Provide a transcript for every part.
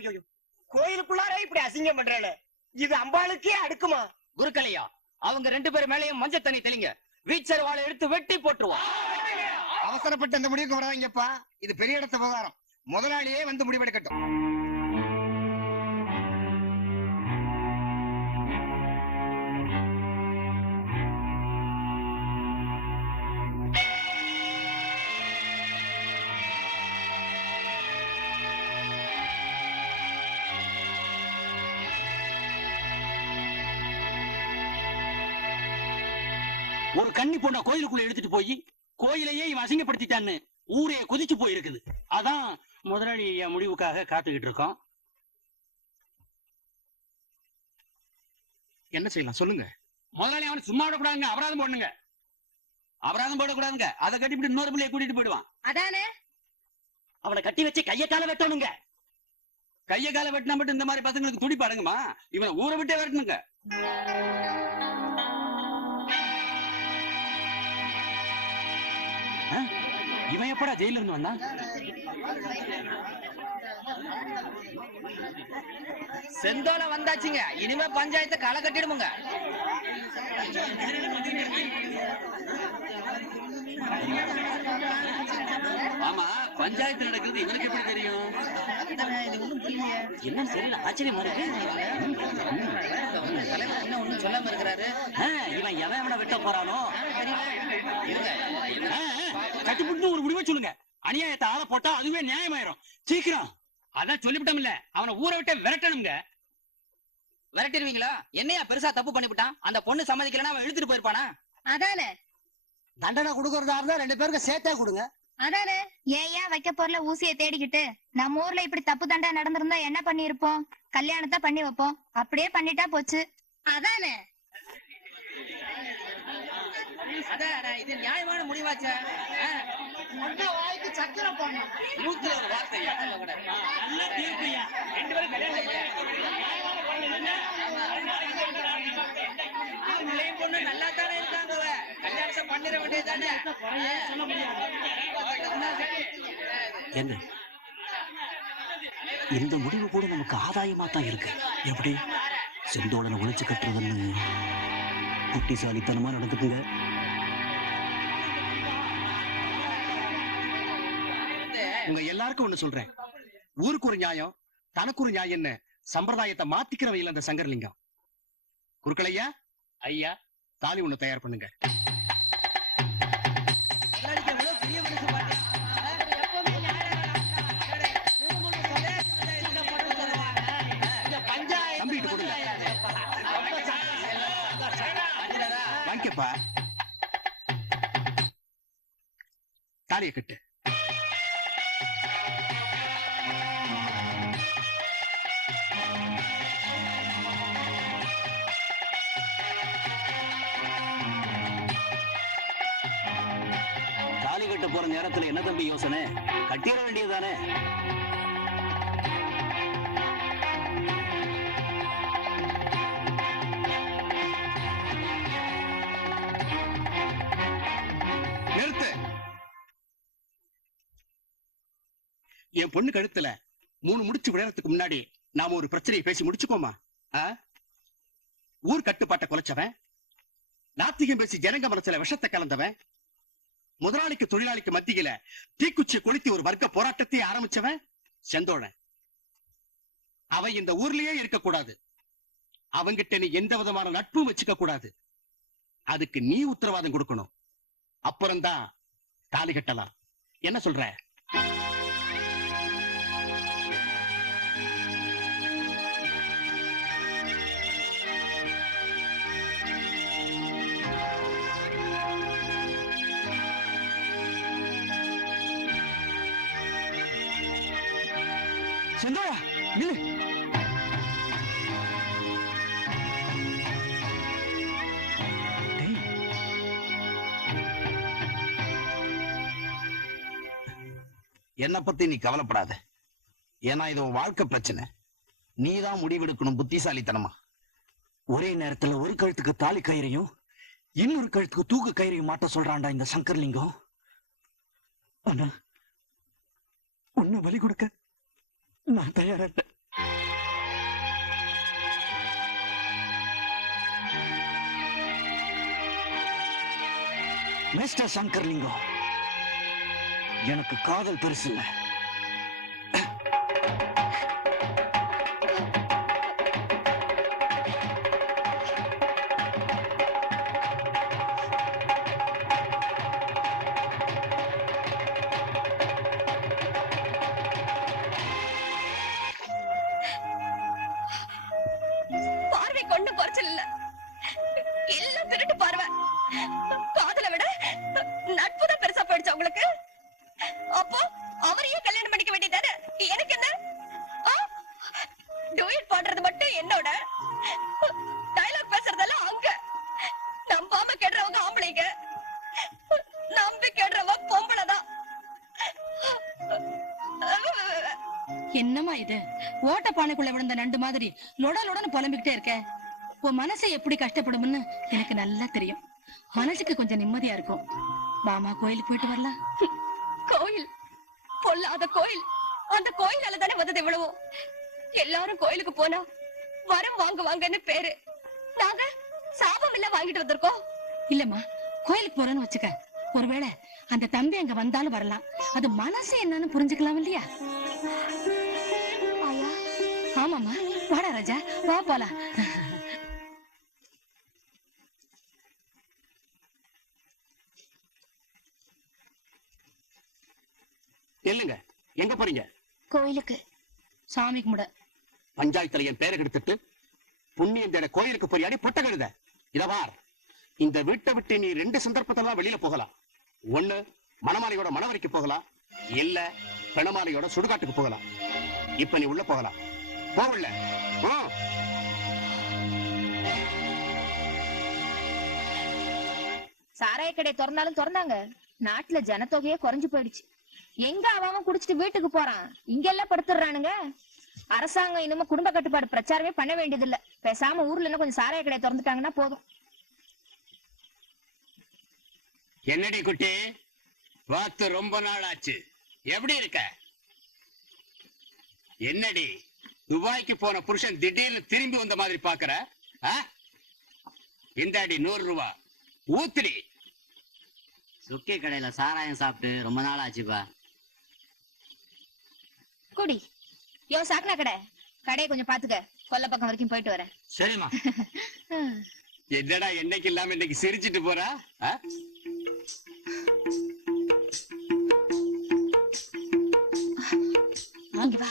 ஐயோ கோயிலுக்குள்ளாரே இப்படி அசிங்கம் பண்றாளே. இது அம்பாளுக்கே அடுக்குமா? குருக்களையா அவங்க ரெண்டு பேரும் மேலயும் மஞ்சள் தண்ணி தெளிங்க. வீச்சர் வாழை எடுத்து வெட்டி போட்டுருவான் அவசரப்பட்டு இந்த முடிவுக்கு வராங்கப்பா இது பெரிய இடத்த விவகாரம். முதலாளியே வந்து முடிவெடுக்கட்டும். ஒரு கன்னி பொண்ண கோயிலுக்குள்ள எடுத்துட்டு போய் கோயிலையே இவன் அசிங்கப்படுத்திட்டான்னு ஊரே கொதிச்சு போயிருக்குது. அதான் முதலாளி ஐயா முடிவுக்காக காத்துக்கிட்டு இருக்கோம். என்ன செய்யலாம்? சொல்லுங்க. முதலாளி அவனை சும்மா விடக்கூடாதுங்க அபராதம் போடணுங்க. அபராதம் போடக்கூடாதுங்க. அதை கட்டிவிட்டு இன்னொரு பிள்ளைய கூட்டிட்டு போயிடுவான். அதானே? அவனை கட்டி வச்சு கைய கால வெட்டணுங்க. கைய கால வெட்டினா மட்டும் இந்த மாதிரி பசங்களுக்கு துடிப்பு அடங்குமா? இவனை ஊரை விட்டே விரட்டணுங்க. இவன் எப்படா ஜெயில இருந்து வந்தான்? செந்தோல வந்தாச்சுங்க. இனிமே பஞ்சாயத்தை களை கட்டிடுமுங்க. ஆமா பஞ்சாயத்து நடக்கிறது இவனுக்கு எப்படி தெரியும்? என்ன தெரியல ஆச்சரியமா இருக்கு. தலைவர் என்ன ஒண்ணும் சொல்லாம இருக்கிறாரு. இவன் எவன் எவனை வெட்ட போறானோ? கட்டிப்புட்டு ஒரு முடிவை சொல்லுங்க. அநியாயத்தை ஆள போட்டா அதுவே நியாயமாயிரும். சீக்கிரம். அதான் சொல்லிவிட்டோம்ல. அவனை ஊரை விட்டு விரட்டணுங்க. விரட்டிடுவீங்களா? என்னையா பெருசா தப்பு பண்ணிவிட்டான்? அந்த பொண்ணு சம்மதிக்கலன்னா அவன் இழுத்துட்டு போயிருப்பானா? அதானே. தண்டனை கொடுக்கறதா இருந்தா ரெண்டு பேருக்கு சேர்த்தே கொடுங்க. அதானே. ஏன் ஏன் வைக்க பொருள ஊசிய தேடிக்கிட்டு? நம்ம ஊர்ல இப்படி தப்பு தண்டா நடந்திருந்தா என்ன பண்ணிருப்போம் கல்யாணத்தை பண்ணி வைப்போம். அப்படியே பண்ணிட்டா போச்சு. அதானே. அதான் இது நியாயமான முடிவாச்சா? ஆ, வாய்க்கு சக்கரை போடணும். நூத்துல ஒரு வார்த்தையா? அதுல கூட. நல்ல தீர்ப்புயா ரெண்டு பேரும் கல்யாணம் பிள்ளையும் பொண்ணு நல்லா தானே இருக்காங்க. கல்யாணத்தை பண்ணிட வேண்டியதுதானே? என்ன? இந்த முடிவு கூட நமக்கு ஆதாயமா தான் இருக்கு. எப்படி? செந்தோழனை ஒழிச்சு கட்டுறதுன்னு. புத்திசாலித்தனமா நடந்துக்குங்க. உங்க எல்லாருக்கும் ஒண்ணு சொல்றேன். ஊருக்கு ஒரு நியாயம் தனக்கு ஒரு நியாயம்னு சம்பிரதாயத்தை மாத்திக்கிறவையில் அந்த சங்கர்லிங்கம். குருக்களையா? ஐயா. தாலி ஒண்ணு தயார் பண்ணுங்க. தாலியை கட்டு. நேரத்துல என்ன தம்பி யோசனை? கட்டிட வேண்டியதுதானே? நிறுத்து. என் பொண்ணு கழுத்துல மூணு முடிச்சு விளையாடுறதுக்கு முன்னாடி நாம ஒரு பிரச்சனையை பேசி முடிச்சுக்கோமா ஊர் கட்டுப்பாட்டை குலைச்சவன் நாத்திகம் பேசி ஜனங்க மனசுல விஷத்தை கலந்தவன் முதலாளிக்கு தொழிலாளிக்கு மத்தியில தீக்குச்சி கொளுத்தி ஒரு வர்க்க போராட்டத்தை ஆரம்பிச்சவன் செந்தோழன். அவன் இந்த ஊர்லயே இருக்கக்கூடாது. அவங்கிட்ட நீ எந்த விதமான நட்பும் வச்சுக்க கூடாது. அதுக்கு நீ உத்தரவாதம் கொடுக்கணும். அப்புறம்தான் தாலி கட்டலாம். என்ன சொல்ற? செந்தோழா நில்லு. என்ன பத்தி நீ கவலைப்படாத. ஏன்னா இது உன் வாழ்க்கை பிரச்சனை. நீதான் முடிவெடுக்கணும் புத்திசாலித்தனமா. ஒரே நேரத்துல ஒரு கழுத்துக்கு தாலி கயிறையும் இன்னொரு கழுத்துக்கு தூக்கு கயிறையும் மாட்ட சொல்றான்டா இந்த சங்கர்லிங்கம். ஆனா உன்னை வழி கொடுக்க நான் தயாரல்ல மிஸ்டர் சங்கர் லிங்கம் எனக்கு காதல் பெருசு இல்லை என்னம்மா இது? ஓட்ட பானைக்குள்ள விழுந்த நண்டு மாதிரி லொட லொடன்னு புலம்பிக்கிட்டே இருக்க. உன் மனசு எப்படி கஷ்டப்படும்னு எனக்கு நல்லா தெரியும். மனசுக்கு கொஞ்சம் நிம்மதியா இருக்கும். மாமா கோயிலுக்கு போயிட்டு வரலாம் கோயில். பொல்லாத கோயில். அந்த கோயிலால தானே வந்தது இவ்வளவு. எல்லாரும் கோயிலுக்கு போனா வரம் வாங்குவாங்கன்னு பேரு. நாங்க சாபம் இல்ல வாங்கிட்டு வந்திருக்கோம். இல்லம்மா கோயிலுக்கு போறேன்னு வச்சுக்க. ஒருவேளை அந்த தம்பி அங்க வந்தாலும் வரலாம். அது மனசு என்னன்னு புரிஞ்சுக்கலாம் இல்லையா? ஆமாம்மா. வாடா ராஜா. வா போலாம். இல்லைங்க எங்க போறீங்க? கோயிலுக்கு. சாமி கும்பிட. பஞ்சாயத்துல என் பேரை கெடுத்துட்டு புண்ணியம் தேட கோயிலுக்கு போறியாடி பொட்ட கழுத. இத பார். இந்த வீட்டை விட்டு நீ ரெண்டு சந்தர்ப்பத்துல தான் வெளியில போகலாம். ஒண்ணு மணமாலையோட மணவரைக்கு போகலாம். இல்ல பிணமாலையோட சுடுகாட்டுக்கு போகலாம். இப்ப நீ உள்ள போகலாம். போகல. சாராய கடை திறந்தாலும் திறந்தாங்க. நாட்டுல ஜனத்தொகையே குறைஞ்சு போயிடுச்சு. எங்க அவன் குடிச்சிட்டு வீட்டுக்கு போறான்? இங்க எல்லாம் படுத்துடுறானுங்க. அரசாங்கம் இனிமே குடும்ப கட்டுப்பாடு பிரச்சாரமே பண்ண வேண்டியது இல்ல பேசாம ஊர்ல இன்னும் கொஞ்சம் சாராய கடை திறந்துட்டாங்கன்னா போதும். என்னடி குட்டி? பார்த்து ரொம்ப நாள் ஆச்சு எப்படி இருக்க? என்னடி? துபாய்க்கு போன புருஷன் திடீர்னு திரும்பி வந்த மாதிரி பாக்குற ஆ? இந்தாடி நூறு ரூபா. ஊத்துடி. சுக்கி கடையில சாராயம் சாப்பிட்டு ரொம்ப நாள் ஆச்சுப்பா. குடி. யோ சாக்கனா கடை. கடையை கொஞ்சம் பாத்துக்க கொல்ல பக்கம் வரைக்கும் போயிட்டு வரேன். சரிம்மா. என்னடா என்னைக்கு இல்லாம இன்னைக்கு சிரிச்சிட்டு போறா ஆ? இங்க வா.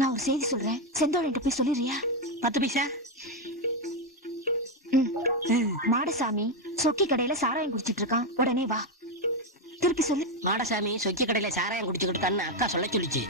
நான் ஒரு செய்தி சொல்றேன். செந்தோழன் போய் சொல்லிடுறியா? பத்து பைசா. மாடசாமி சொக்கி கடையில சாராயம் குடிச்சிட்டு இருக்கான். உடனே வா. திருப்பி சொல்லு. மாடசாமி சொக்கி கடையில சாராயம் குடிச்சுக்கிட்டு அக்கா சொல்ல சொல்லிச்சு.